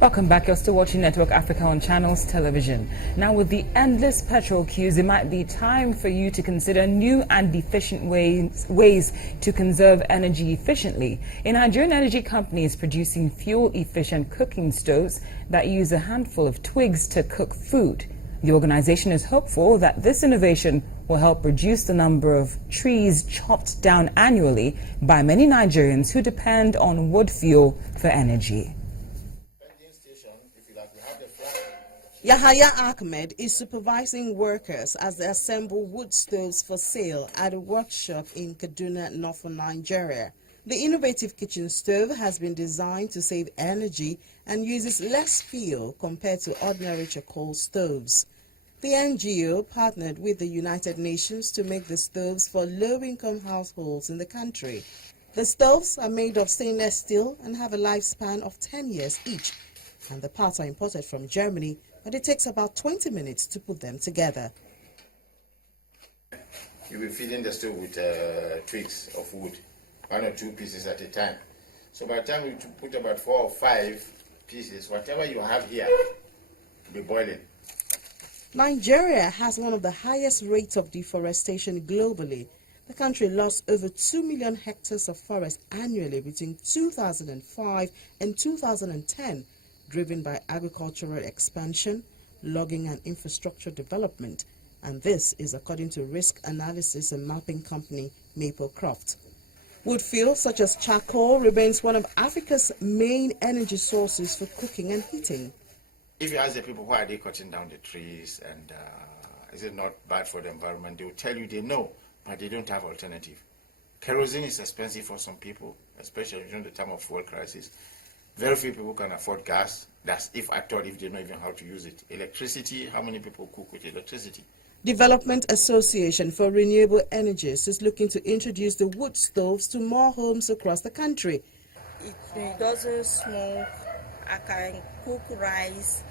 Welcome back. You're still watching Network Africa on Channels Television. Now, with the endless petrol queues, it might be time for you to consider new and efficient ways to conserve energy efficiently. A Nigerian energy company is producing fuel-efficient cooking stoves that use a handful of twigs to cook food. The organization is hopeful that this innovation will help reduce the number of trees chopped down annually by many Nigerians who depend on wood fuel for energy. Yahaya Ahmed is supervising workers as they assemble wood stoves for sale at a workshop in Kaduna, northern Nigeria. The innovative kitchen stove has been designed to save energy and uses less fuel compared to ordinary charcoal stoves. The NGO partnered with the United Nations to make the stoves for low-income households in the country. The stoves are made of stainless steel and have a lifespan of 10 years each, and the parts are imported from Germany, but it takes about 20 minutes to put them together. You'll be feeding the stove with twigs of wood, 1 or 2 pieces at a time. So by the time you put about 4 or 5 pieces, whatever you have here will be boiling. Nigeria has one of the highest rates of deforestation globally. The country lost over 2 million hectares of forest annually between 2005 and 2010, driven by agricultural expansion, logging and infrastructure development. And this is according to risk analysis and mapping company Maplecroft. Wood fuel such as charcoal remains one of Africa's main energy sources for cooking and heating. If you ask the people why are they cutting down the trees and is it not bad for the environment, they will tell you they know, but they don't have alternative. Kerosene is expensive for some people, especially during the time of fuel crisis. Very few people can afford gas. That's if at all, if they know even how to use it. Electricity, how many people cook with electricity? Development Association for Renewable Energies is looking to introduce the wood stoves to more homes across the country. It doesn't smoke. I can cook rice,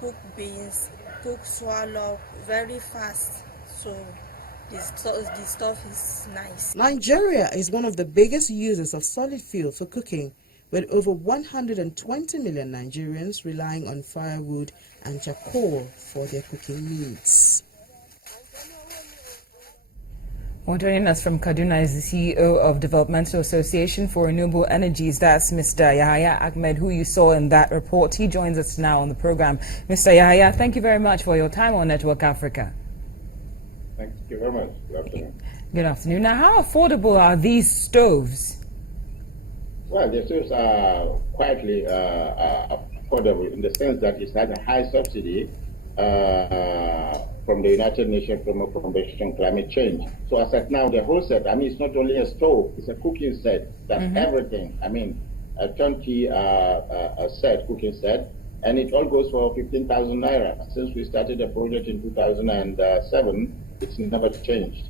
cook beans, cook swallow very fast. So the stuff is nice. Nigeria is one of the biggest users of solid fuel for cooking, with over 120 million Nigerians relying on firewood and charcoal for their cooking needs. Well, joining us from Kaduna is the CEO of Developmental Association for Renewable Energies. That's Mr. Yahaya Ahmed, who you saw in that report. He joins us now on the program. Mr. Yahaya, thank you very much for your time on Network Africa. Thank you very much. Good afternoon. Good afternoon. Now, how affordable are these stoves? Well, the stoves are quietly affordable in the sense that it has a high subsidy from the United Nations Framework Convention on Climate Change. So as at now, the whole set, I mean, it's not only a stove, it's a cooking set. That's everything. I mean, a turnkey set, cooking set, and it all goes for 15,000 naira. Since we started the project in 2007, it's never changed.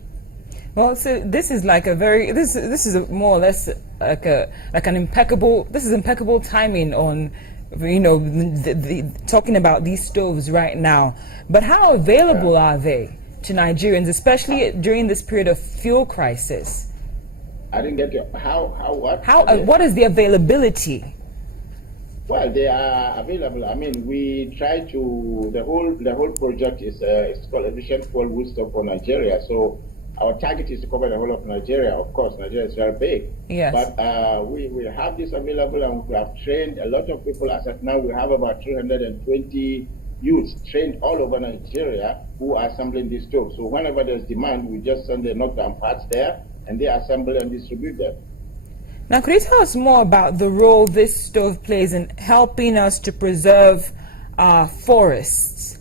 Well, so this is like a very this is a more or less like an impeccable. This is impeccable timing on, you know, talking about these stoves right now. But how available are they to Nigerians, especially during this period of fuel crisis? I didn't get you. What? What is the availability? Well, they are available. I mean, we try to the whole project is it's called Efficient Fuel Wood Stove for Nigeria. So our target is to cover the whole of Nigeria. Of course, Nigeria is very big. Yes. But we have this available, and we have trained a lot of people. As of now, we have about 320 youths trained all over Nigeria who are assembling these stoves. So whenever there's demand, we just send the knockdown parts there, and they assemble and distribute them. Now, could you tell us more about the role this stove plays in helping us to preserve our forests?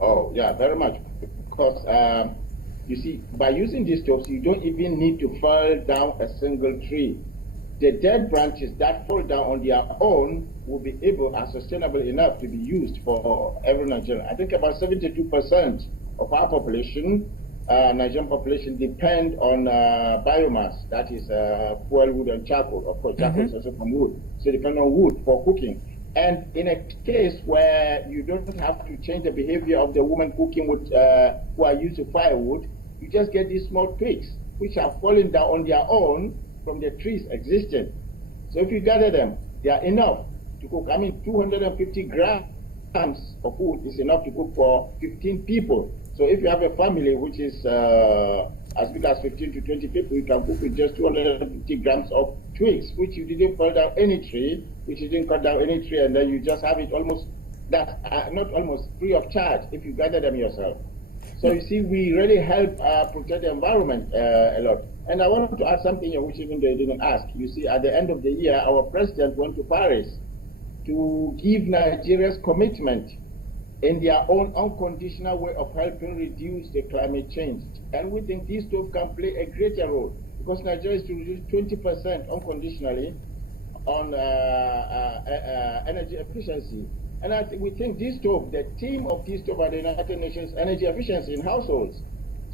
Oh, yeah, very much. Because you see, by using these stoves, you don't even need to fell down a single tree. The dead branches that fall down on their own will be able and sustainable enough to be used for every Nigerian. I think about 72% of our population, Nigerian population, depend on biomass. That is fuel, wood, and charcoal. Of course, charcoal is also from wood. So depend on wood for cooking. And in a case where you don't have to change the behavior of the woman cooking with who are used to firewood, you just get these small twigs which are falling down on their own from the trees existing. So if you gather them, they are enough to cook. I mean, 250 grams of food is enough to cook for 15 people. So if you have a family which is as big as 15 to 20 people, you can cook with just 250 grams of twigs, which you didn't fall down any tree, which you didn't cut down any tree, and then you just have it almost, not almost, free of charge if you gather them yourself. So you see, we really help protect the environment a lot. And I wanted to add something which even they didn't ask. You see, at the end of the year, our president went to Paris to give Nigeria's commitment in their own unconditional way of helping reduce the climate change. And we think these two can play a greater role, because Nigeria is to reduce 20% unconditionally on energy efficiency. And we think these two, the team of these two are the United Nations energy efficiency in households.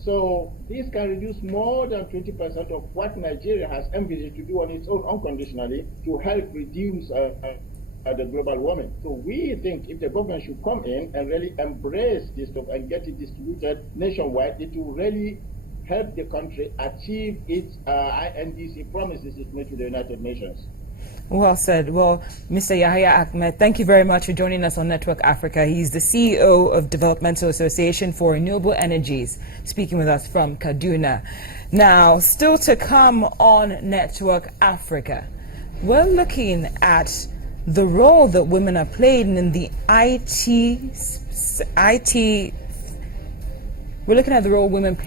So this can reduce more than 20% of what Nigeria has envisaged to do on its own unconditionally to help reduce the global warming. So we think if the government should come in and really embrace this stuff and get it distributed nationwide, it will really help the country achieve its INDC promises it made to the United Nations. Well said. Well, Mr. Yahya Ahmed, thank you very much for joining us on Network Africa. He's the CEO of Developmental Association for Renewable Energies, speaking with us from Kaduna. Now, still to come on Network Africa, we're looking at the role that women are playing in the IT. We're looking at the role women play